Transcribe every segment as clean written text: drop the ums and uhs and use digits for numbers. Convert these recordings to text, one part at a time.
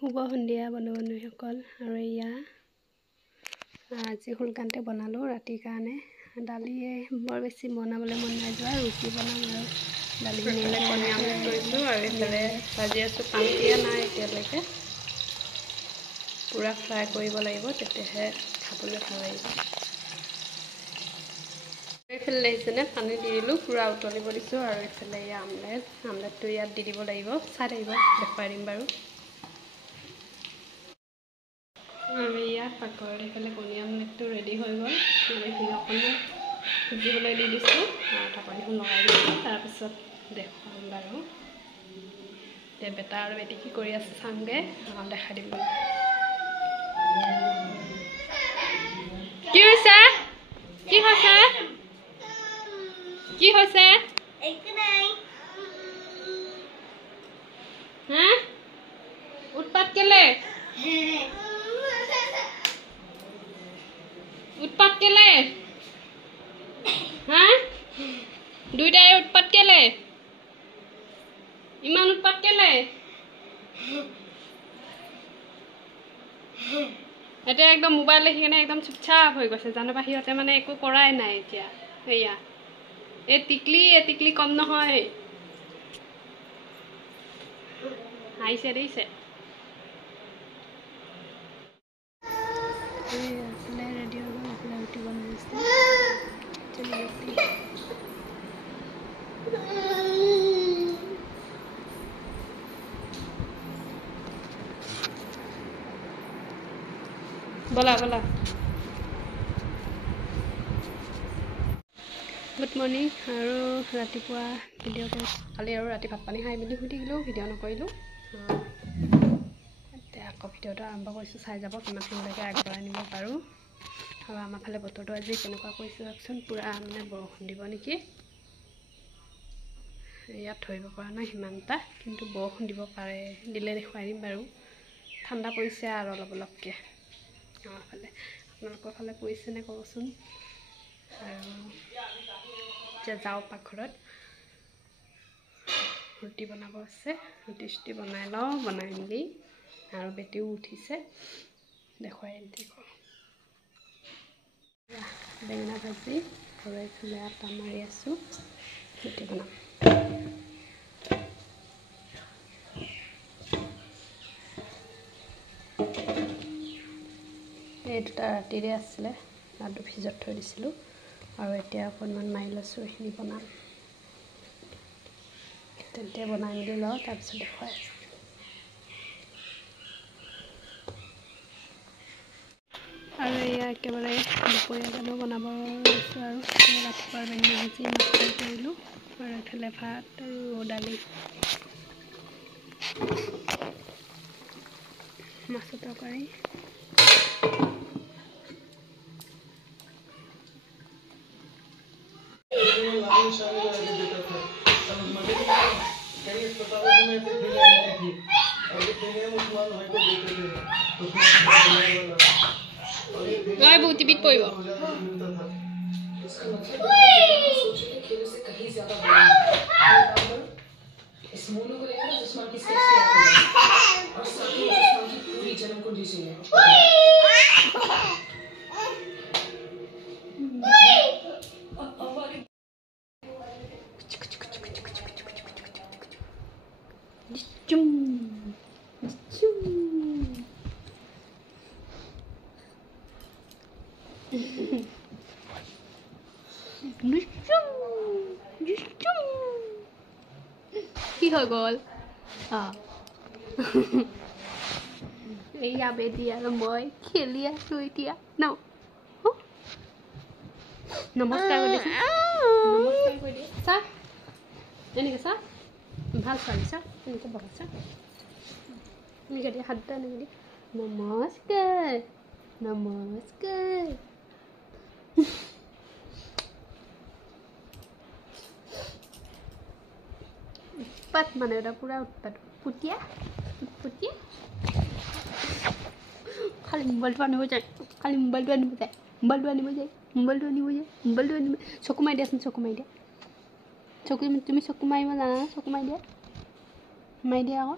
শুভ সন্ধিয়া বন্ধু-বান্ধৱীসকল আৰু এয়া আজি সোনকালতে বনালোঁ ৰাতিৰ কাৰণে দালিয়ে বৰ বেছি বনাবলৈ মন নাই যোৱা ৰুটি বনাম আৰু দালিখিনি কণী আমলেট কৰিছোঁ আৰু এইফালে ভাজি আছোঁ পানী দিয়া নাই এতিয়ালৈকে পূৰা ফ্ৰাই কৰিব লাগিব তেতিয়াহে খাবলৈ ভাল লাগিব এইফালে দেখিছেনে পানী দি দিলোঁ পূৰা উতলিব দিছোঁ আৰু এইফালে এয়া আমলেটটো ইয়াত দি দিব লাগিব চাই থাকিব দেখুৱাই দিম বাৰু আৰু ইয়াত পাকঘৰত এইফালে কণী আমলেটটো ৰেডি হৈ গ'ল এইখিনি অকণমান সিজিবলৈ দি দিছোঁ আৰু ঢাকনিখন লগাই দিছোঁ তাৰপিছত দেখুৱাম বাৰু এতিয়া বেটা আৰু বেটি কি কৰি আছে চামগৈ দেখাই দিম কি হৈছে কি হৈছে কি হৈছে একো নাই হা উৎপাত কেলে উৎপাত কেলে হা দুইটাই উৎপাত কেলে ইমান উৎপাত কেলে এটা একদম মোবাইল দেখি কেনে একদম চুপচাপ হৈ গৈছে জানো বাহিৰতে মানে একো কৰাই নাই এতিয়া এয়া এই টিকলি কম নহয় আহিছে দেখিছে ৰেডি হৈ গ'ল এইফালে ৰুটি বনাইছে বলা বলা গুড মৰ্ণিং আৰু ৰাতিপুৱা ভিডিঅ' কালি আৰু ৰাতি ভাত পানী খাই মেলি শুই থাকিলোঁ ভিডিঅ' নকৰিলোঁ এতিয়া আকৌ ভিডিঅ'টো আৰম্ভ কৰিছোঁ চাই যাব কিমান সময়লৈকে আগবঢ়াই নিব পাৰোঁ আৰু আমাৰ ফালে বতৰটো আজি কেনেকুৱা কৰিছে চাওকচোন পূৰা মানে বৰষুণ দিব নেকি ইয়াত ধৰিব পৰা নাই সিমান এটা কিন্তু বৰষুণ দিব পাৰে দিলে দেখুৱাই দিম বাৰু ঠাণ্ডা পৰিছে আৰু অলপকৈ আমাৰ ফালে আপোনালোকৰ ফালে পৰিছেনে ক'বচোন আৰু এতিয়া যাওঁ পাকঘৰত ৰুটি বনাব আছে ৰুটি বনাই লওঁ বনাই মেলি আৰু বেটিও উঠিছে দেখুৱাই দেখোঁ বেঙেনা ভাজি আৰু এইফালে আটা মাৰি আছোঁ ৰুটি বনাম এই দুটা ৰাতিৰে আছিলে আৰু ফ্ৰিজত থৈ দিছিলোঁ আৰু এতিয়া অকণমান মাৰি লৈছোঁ এইখিনি বনাম তেন্তে বনাই মেলি লওঁ তাৰপিছত দেখুৱাই আছোঁ আৰু এয়া একেবাৰে দুপৰীয়া কাৰণেও বনাব লৈছোঁ আৰু ৰাতিপুৱাৰ বেঙেনা ভাজি মাছ ফ্ৰাই কৰিলোঁ আৰু এইফালে ভাত আৰু দালি মাছৰ তৰকাৰী बहुत बीत पड़ो কি হৈ গ'ল এইয়া বেটি আৰু মই খেলি আছোঁ এতিয়া ন নমস্কাৰ কৰি দিছোঁ নমস্কাৰ কৰি দিয়ে চা এনেকৈ চা ভাল ছোৱালী চা এনেকৈ বহা চা এনেকৈ দিয়ে হাত দুটা এনেকৈ দিয়ে নমস্কাৰ নমস্কাৰ উৎপাত মানে এটা পূৰা উৎপাত পুতিয়া খালি মোবাইলটো আনিব যায় খালি মোবাইলটো আনিব যায় চকু মাৰি দিয়াচোন চকু মাৰি দিয়া তুমি চকু মাৰিব জানা চকু মাৰি দিয়া আকৌ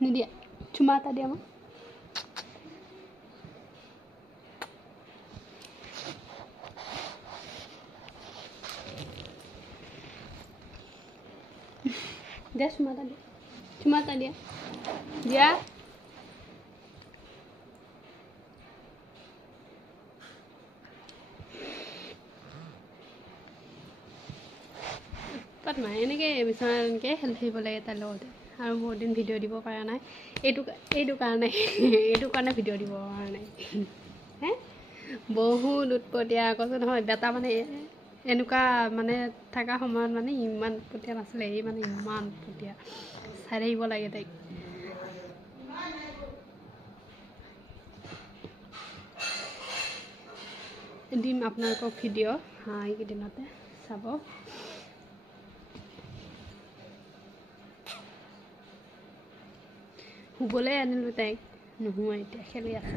নিদিয়া চুমা এটা দিয়া মোক দিয়া চুমা এটা দিয়া দিয়া পাত নাই এনেকৈ বিচনা এনেকৈ খেলি থাকিব লাগে তাৰ লগতে আৰু বহুত দিন ভিডিঅ' দিব পৰা নাই এইটো কাৰণে ভিডিঅ' দিব পৰা নাই হে বহুত উৎপতীয়া কৈছোঁ নহয় বেটা মানে এনেকুৱা মানে থকা সময়ত মানে ইমান উৎপতীয়া নাছিলে এই মানে ইমান উৎপতীয়া চাই থাকিব লাগে তাইক দিম আপোনালোকক ভিডিঅ' এইকেইদিনতে চাব শুবলৈ আনিলোঁ তাইক নোহোৱা এতিয়া খেলি আছে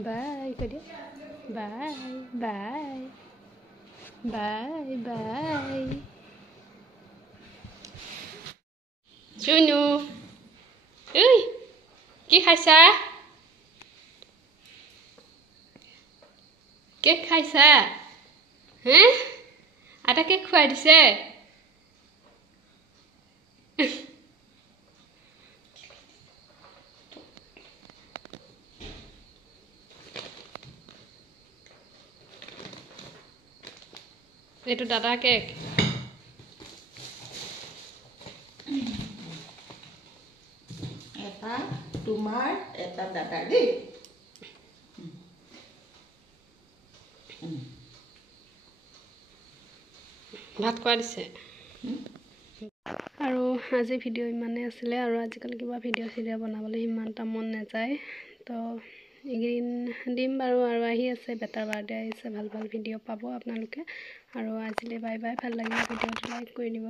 বাই কৈ দিয়া bye bye bye bye Chunu ঐ কি খাইছা কেক খাইছা হে আটা কেক খুৱাই দিছে এইটো দাদা কেক এটা তোমাৰ এটা দাদা দেই ভাত খোৱা দিছে আৰু আজি ভিডিঅ' ইমানেই আছিলে আৰু আজিকালি কিবা ভিডিঅ' বনাবলৈ সিমান এটা মন নাযায় তো এইকেইদিন দিম বাৰু আৰু আহি আছে বেটাৰ বাৰ্থডে আহিছে ভাল ভিডিঅ' পাব আপোনালোকে আৰু আজিলৈ বাই বাই ভাল লাগিলে ভিডিঅ'টো লাইক কৰি দিব